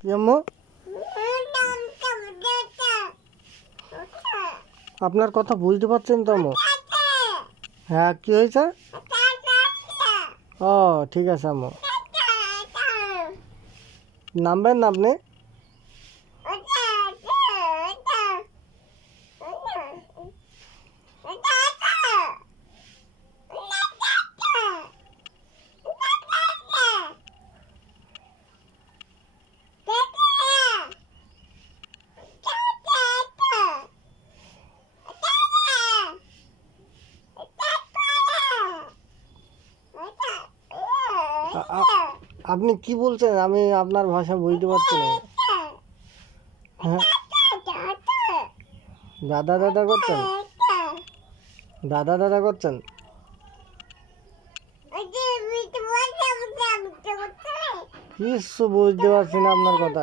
কি আম্মু? আপনার কথা বুঝতে পারছেন তো আম্মু? হ্যাঁ, কি হয়েছে? ও ঠিক আছে আম্মু, নামবেন না আপনি? আ- আ- আপনি কি বলছেন? আমি আপনার ভাষা বুঝতে পারছি না। হ্যাঁ, দাদা দাদা করছেন? দাদা দাদা করছেন? কিছু বুঝতে পারছি না আপনার কথা।